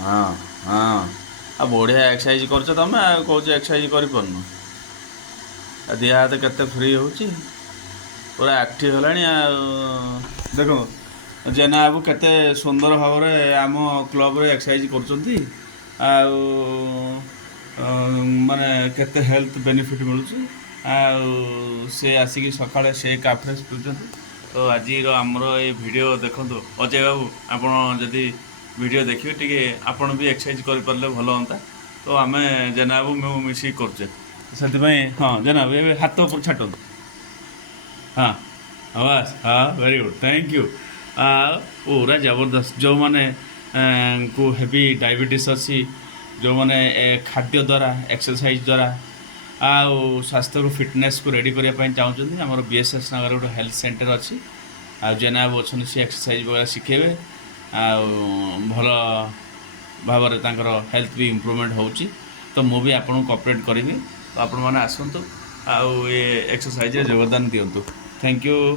ହଁ ହଁ ଆଉ ବଢ଼ିଆ ଏକ୍ସରସାଇଜ କରୁଛ ତମେ ଆଉ କହୁଛ ଏକ୍ସରସାଇଜ କରିପାରୁନ। ଆଉ ଦେହ ହାତ କେତେ ଫ୍ରି ହେଉଛି ପୁରା ଆକ୍ଟିଭ ହେଲାଣି ଆଉ। ଦେଖନ୍ତୁ ଜେନା ବାବୁ କେତେ ସୁନ୍ଦର ଭାବରେ ଆମ କ୍ଲବରେ ଏକ୍ସରସାଇଜ କରୁଛନ୍ତି ଆଉ ମାନେ କେତେ ହେଲ୍ଥ ବେନିଫିଟ୍ ମିଳୁଛି ଆଉ ସେ ଆସିକି ସକାଳେ ସେ କାଫେସ୍ ପିଉଛନ୍ତି। ତ ଆଜିର ଆମର ଏଇ ଭିଡ଼ିଓ ଦେଖନ୍ତୁ ଅଜୟ ବାବୁ ଆପଣ ଯଦି ଭିଡ଼ିଓ ଦେଖିବେ ଟିକେ ଆପଣ ବି ଏକ୍ସରସାଇଜ କରିପାରିଲେ ଭଲ ହୁଅନ୍ତା। ତ ଆମେ ଜେନା ବାବୁ ମୁଁ ମିଶିକି କରୁଛେ ସେଥିପାଇଁ ହଁ ଜେନା ବାବୁ ଏବେ ହାତ ଉପରେ ଛାଟନ୍ତୁ। ହଁ ହଁ ବାସ୍ ହଁ ଭେରି ଗୁଡ଼୍ ଥ୍ୟାଙ୍କ ୟୁ। ଆଉ ପୁରା ଜବରଦସ୍ତ ଯେଉଁମାନେ କୁ ହେଭି ଡାଇବେଟିସ୍ ଅଛି ଯେଉଁମାନେ ଖାଦ୍ୟ ଦ୍ୱାରା ଏକ୍ସରସାଇଜ ଦ୍ୱାରା ଆଉ ସ୍ୱାସ୍ଥ୍ୟକୁ ଫିଟନେସ୍କୁ ରେଡ଼ି କରିବା ପାଇଁ ଚାହୁଁଛନ୍ତି ଆମର BSS ନଗର ଗୋଟେ ହେଲ୍ଥ ସେଣ୍ଟର ଅଛି ଆଉ ଜେନା ବାବୁ ଅଛନ୍ତି ସେ ଏକ୍ସରସାଇଜ ବଗେରା ଶିଖେଇବେ ଆଉ ଭଲ ଭାବରେ ତାଙ୍କର ହେଲ୍ଥ ବି ଇମ୍ପ୍ରୁଭମେଣ୍ଟ ହେଉଛି। ତ ମୁଁ ବି ଆପଣଙ୍କୁ କୋଅପରେଟ୍ କରିବି ତ ଆପଣମାନେ ଆସନ୍ତୁ ଆଉ ଏ ଏକ୍ସରସାଇଜରେ ଯୋଗଦାନ ଦିଅନ୍ତୁ। Thank you.